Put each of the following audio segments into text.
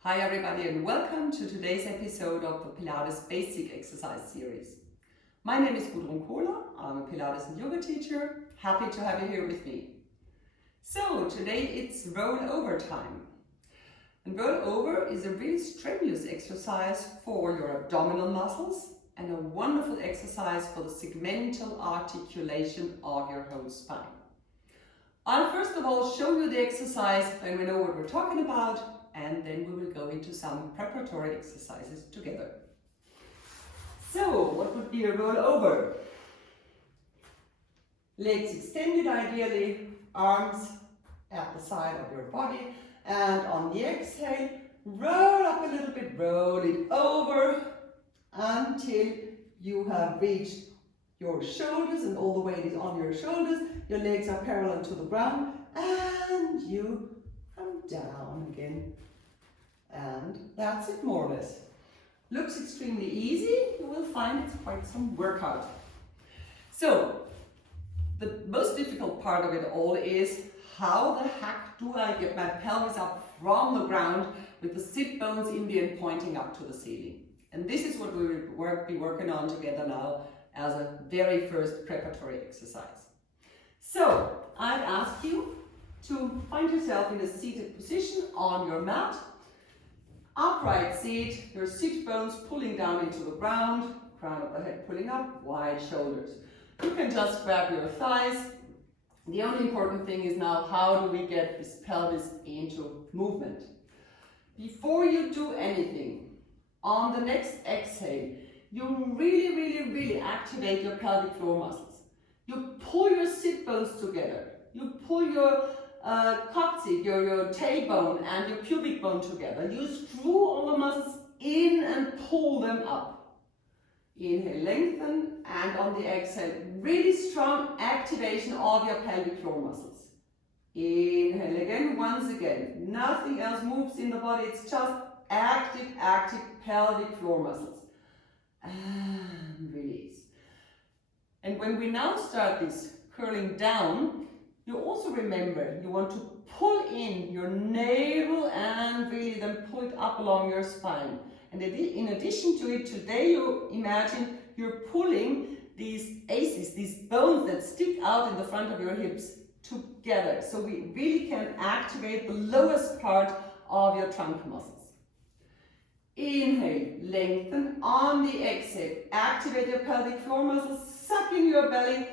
Hi everybody and welcome to today's episode of the Pilates Basic Exercise Series. My name is Gudrun Kohler, I'm a Pilates and Yoga teacher. Happy to have you here with me. So today it's roll over time. And roll over is a really strenuous exercise for your abdominal muscles and a wonderful exercise for the segmental articulation of your whole spine. I'll first of all show you the exercise when we know what we're talking about, and then we will go into some preparatory exercises together. So, what would be a roll over? Legs extended ideally, arms at the side of your body, and on the exhale, roll up a little bit, roll it over until you have reached your shoulders and all the weight is on your shoulders, your legs are parallel to the ground, and you come down again. And that's it more or less. Looks extremely easy, you will find it's quite some workout. So, the most difficult part of it all is how the heck do I get my pelvis up from the ground with the sit bones in the end pointing up to the ceiling. And this is what we will be working on together now as a very first preparatory exercise. So, I'd ask you to find yourself in a seated position on your mat. Upright seat, your sit bones pulling down into the ground, crown of the head pulling up, wide shoulders. You can just grab your thighs. The only important thing is now, how do we get this pelvis into movement? Before you do anything, on the next exhale, you really activate your pelvic floor muscles. You pull your sit bones together. You pull your coccyx, your tailbone and your pubic bone together. You screw all the muscles in and pull them up. Inhale, lengthen, and on the exhale, really strong activation of your pelvic floor muscles. Inhale again, once again. Nothing else moves in the body, it's just active pelvic floor muscles. And release. And when we now start this curling down, you also remember you want to pull in your navel and really then pull it up along your spine. And in addition to it, today you imagine you're pulling these aces, these bones that stick out in the front of your hips together. So we really can activate the lowest part of your trunk muscles. Inhale, lengthen. On the exhale, activate your pelvic floor muscles, sucking your belly.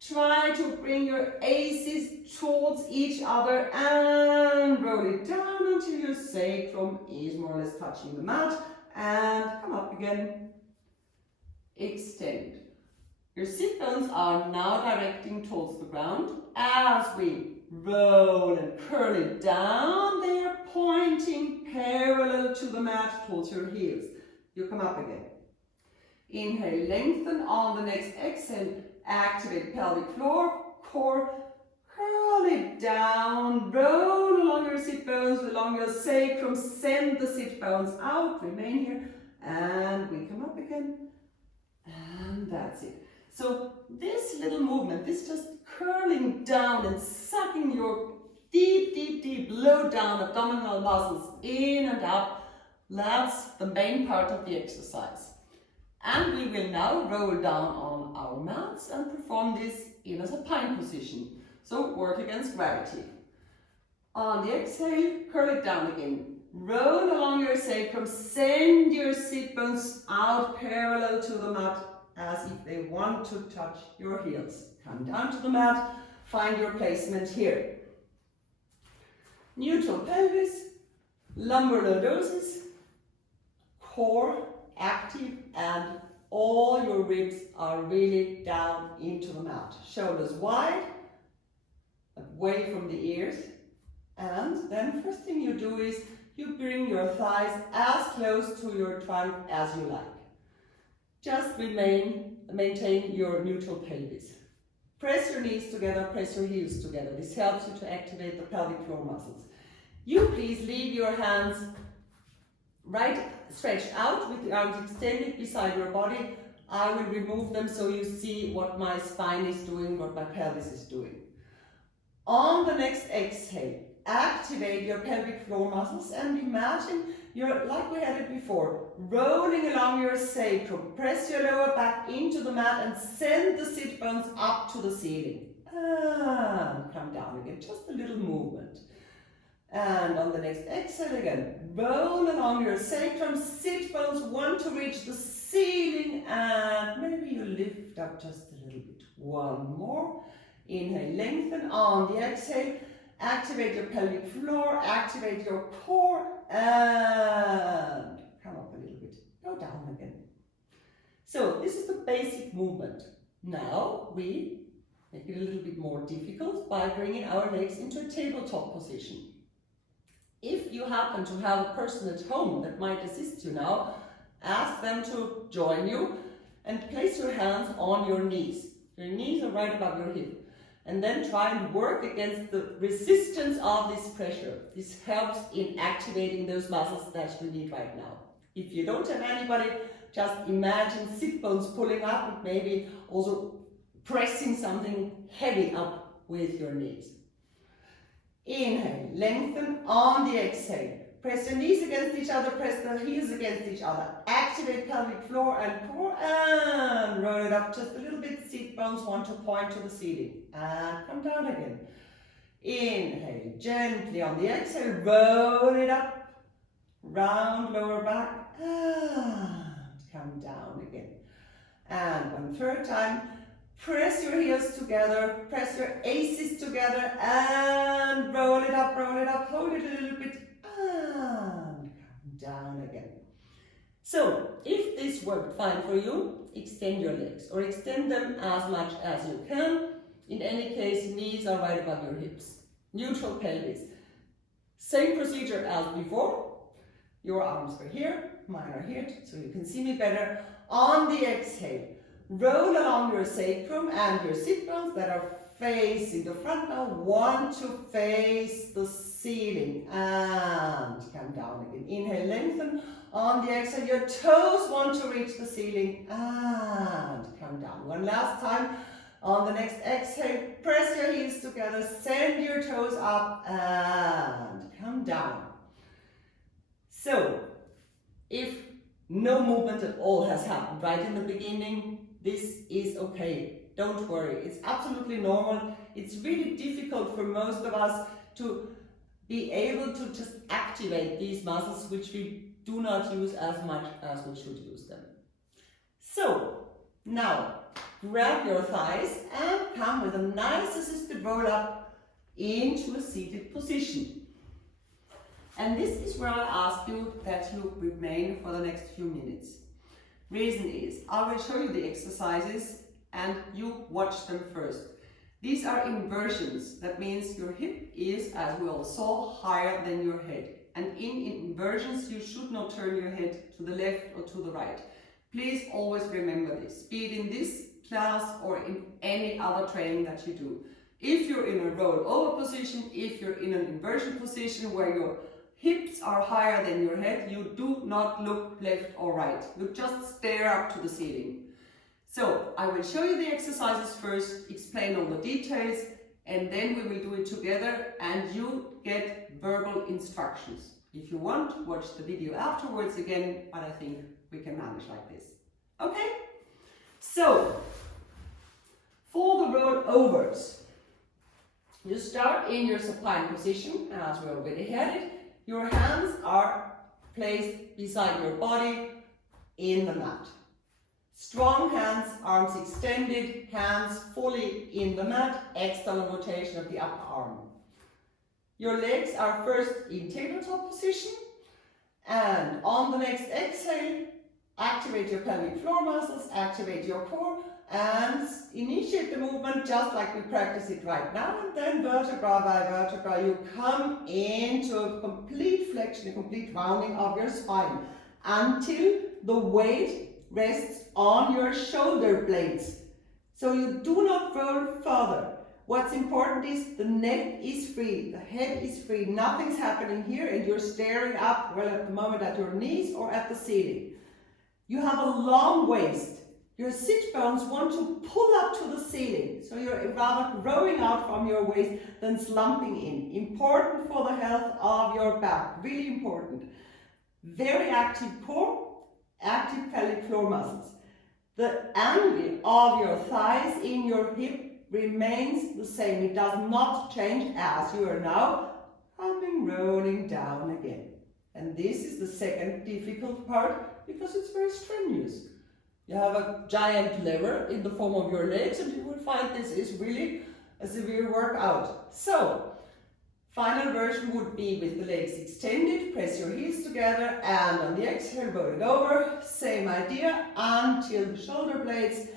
Try to bring your aces towards each other and roll it down until your sacrum is more or less touching the mat, and come up again. Extend. Your sit bones are now directing towards the ground. As we roll and curl it down, they are pointing parallel to the mat towards your heels. You come up again. Inhale, lengthen. On the next exhale, activate pelvic floor, core, curl it down, roll along your sit bones, along your sacrum, send the sit bones out, remain here, and we come up again, and that's it. So this little movement, this just curling down and sucking your deep, low down abdominal muscles in and up, that's the main part of the exercise. And we will now roll down on our mats and perform this in a supine position. So work against gravity. On the exhale, curl it down again. Roll along your sacrum, send your sit bones out parallel to the mat as if they want to touch your heels. Come down to the mat, find your placement here. Neutral pelvis, lumbar lordosis, core active, and all your ribs are really down into the mat. Shoulders wide, away from the ears. And then first thing you do is you bring your thighs as close to your trunk as you like. Just maintain your neutral pelvis. Press your knees together, press your heels together. This helps you to activate the pelvic floor muscles. You please leave your hands right stretched out with the arms extended beside your body. I will remove them so you see what my spine is doing, what my pelvis is doing. On the next exhale, activate your pelvic floor muscles and imagine you're, like we had it before, rolling along your sacrum. Press your lower back into the mat and send the sit bones up to the ceiling. And come down again, just a little movement. And on the next exhale again, roll along your sacrum, sit bones want to reach the ceiling, and maybe you lift up just a little bit. One more. Inhale, lengthen. On the exhale, activate your pelvic floor, activate your core, and come up a little bit. Go down again. So this is the basic movement. Now we make it a little bit more difficult by bringing our legs into a tabletop position. If you happen to have a person at home that might assist you now, ask them to join you and place your hands on your knees. Your knees are right above your hip. And then try and work against the resistance of this pressure. This helps in activating those muscles that we need right now. If you don't have anybody, just imagine sit bones pulling up and maybe also pressing something heavy up with your knees. Inhale, lengthen. On the exhale, press your knees against each other, press the heels against each other. Activate pelvic floor and core and roll it up just a little bit. Sit bones want to point to the ceiling. And come down again. Inhale, gently on the exhale, roll it up. Round lower back and come down again. And one third time, press your heels together, press your aces together and roll it up, hold it a little bit and come down again. So, if this worked fine for you, extend your legs or extend them as much as you can. In any case, knees are right above your hips. Neutral pelvis. Same procedure as before. Your arms are here, mine are here, so you can see me better. On the exhale, roll along your sacrum and your sit bones that are facing the front now want to face the ceiling and come down again. Inhale, lengthen. On the exhale, your toes want to reach the ceiling and come down. One last time. On the next exhale, press your heels together, send your toes up and come down. So, if no movement at all has happened right in the beginning, this is okay. Don't worry, it's absolutely normal. It's really difficult for most of us to be able to just activate these muscles which we do not use as much as we should use them. So, now grab your thighs and come with a nice assisted roll up into a seated position. And this is where I ask you that you remain for the next few minutes. Reason is, I will show you the exercises and you watch them first. These are inversions. That means your hip is, as we all saw, higher than your head. And in inversions, you should not turn your head to the left or to the right. Please always remember this, be it in this class or in any other training that you do. If you're in a roll over position, if you're in an inversion position where your hips are higher than your head, you do not look left or right. You just stare up to the ceiling. So I will show you the exercises first, explain all the details, and then we will do it together and you get verbal instructions. If you want, watch the video afterwards again, but I think we can manage like this. Okay? So, for the roll overs, you start in your supine position, as we already had it. Your hands are placed beside your body in the mat. Strong hands, arms extended, hands fully in the mat, external rotation of the upper arm. Your legs are first in tabletop position, and on the next exhale, activate your pelvic floor muscles, activate your core, and initiate the movement just like we practice it right now, and then vertebra by vertebra you come into a complete flexion, a complete rounding of your spine until the weight rests on your shoulder blades. So you do not roll further. What's important is the neck is free, the head is free, nothing's happening here and you're staring up, well at the moment at your knees or at the ceiling. You have a long waist. your sit bones want to pull up to the ceiling. So you're rather growing out from your waist than slumping in. Important for the health of your back, really important. Very active core, active pelvic floor muscles. The angle of your thighs in your hip remains the same. It does not change as you are now rolling down again. And this is the second difficult part because it's very strenuous. You have a giant lever in the form of your legs and you will find this is really a severe workout. So, final version would be with the legs extended, press your heels together and on the exhale roll it over. Same idea until the shoulder blades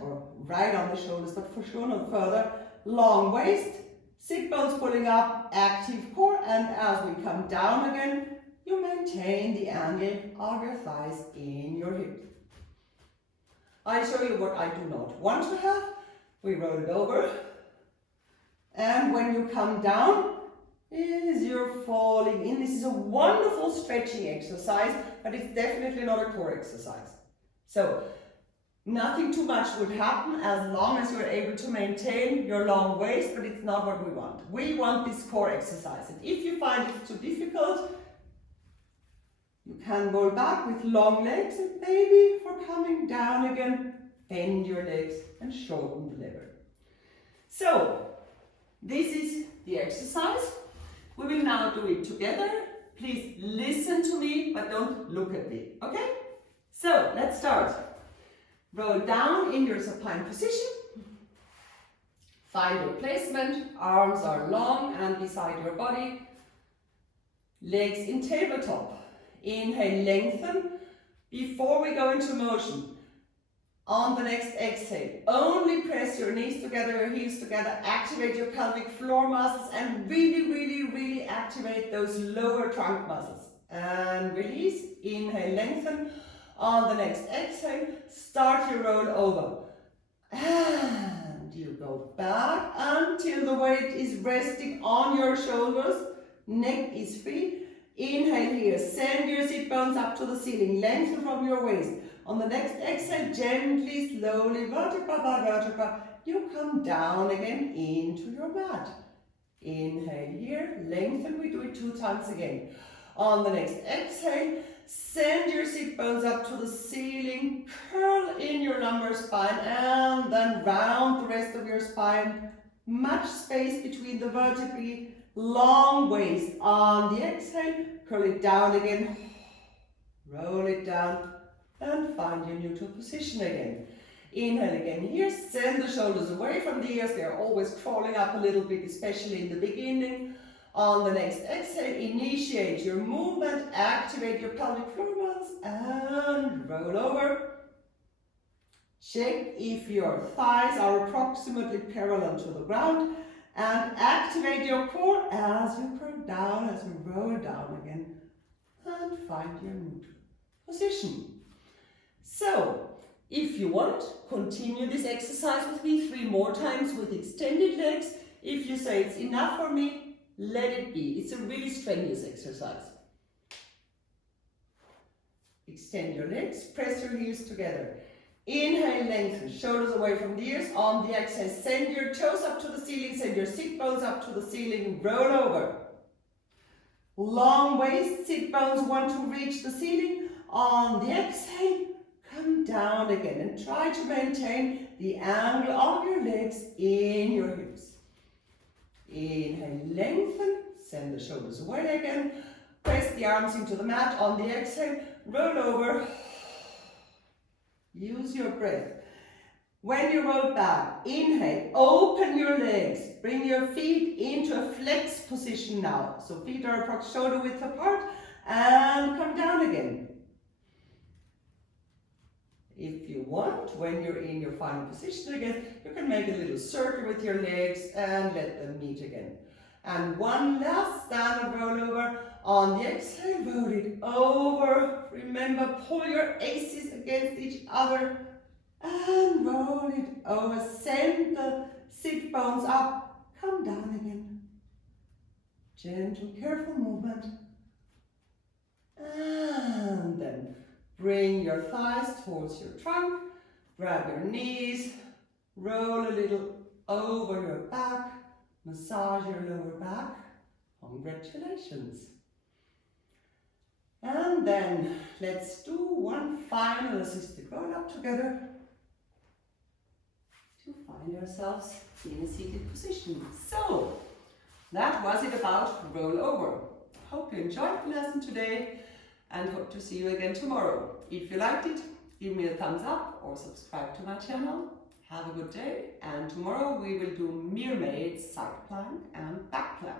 or right on the shoulders, but for sure not further. Long waist, sit bones pulling up, active core, and as we come down again, you maintain the angle of your thighs in your hip. I show you what I do not want to have. We roll it over. And when you come down, is you're falling in. This is a wonderful stretching exercise, but it's definitely not a core exercise. So, nothing too much would happen as long as you're able to maintain your long waist, but it's not what we want. We want this core exercise. And if you find it too difficult, you can roll back with long legs and maybe for coming down again, bend your legs and shorten the lever. So, this is the exercise. We will now do it together. Please listen to me, but don't look at me, okay? So, let's start. Roll down in your supine position. Find your placement. Arms are long and beside your body. Legs in tabletop. Inhale, lengthen. Before we go into motion, on the next exhale, only press your knees together, your heels together, activate your pelvic floor muscles and really activate those lower trunk muscles. And release, inhale, lengthen. On the next exhale, start your roll over. And you go back until the weight is resting on your shoulders, neck is free. Inhale here, send your sit bones up to the ceiling, lengthen from your waist. On the next exhale, gently, slowly, vertebra by vertebra, you come down again into your mat. Inhale here, lengthen, we do it 2 times again. On the next exhale, send your sit bones up to the ceiling, curl in your lumbar spine and then round the rest of your spine. Much space between the vertebrae, long waist. On the exhale, curl it down again, roll it down and find your neutral position again. Inhale again here, send the shoulders away from the ears, they're always crawling up a little bit, especially in the beginning. On the next exhale, initiate your movement, activate your pelvic floor muscles and roll over. Check if your thighs are approximately parallel to the ground and activate your core as you curl down, as you roll down again and find your neutral position. So, if you want, continue this exercise with me 3 more times with extended legs. If you say it's enough for me, let it be. It's a really strenuous exercise. Extend your legs, press your heels together. Inhale, lengthen, shoulders away from the ears. On the exhale, send your toes up to the ceiling, send your sit bones up to the ceiling, roll over. Long waist, sit bones want to reach the ceiling. On the exhale, come down again and try to maintain the angle of your legs in your hips. Inhale, lengthen, send the shoulders away again. Press the arms into the mat. On the exhale, roll over. Use your breath. When you roll back, inhale, open your legs. Bring your feet into a flex position now. So feet are approximately shoulder width apart and come down again. If you want, when you're in your final position again, you can make a little circle with your legs and let them meet again. And one last standard roll over. On the exhale, roll it over. Remember, pull your aces against each other and roll it over. Send the sit bones up. Come down again. Gentle, careful movement. And then bring your thighs towards your trunk. Grab your knees, roll a little over your back, massage your lower back. Congratulations. And then let's do one final assisted roll up together to find ourselves in a seated position. So that was it about roll over. Hope you enjoyed the lesson today and hope to see you again tomorrow. If you liked it, give me a thumbs up or subscribe to my channel. Have a good day, and tomorrow we will do mermaid, side plank and back plank.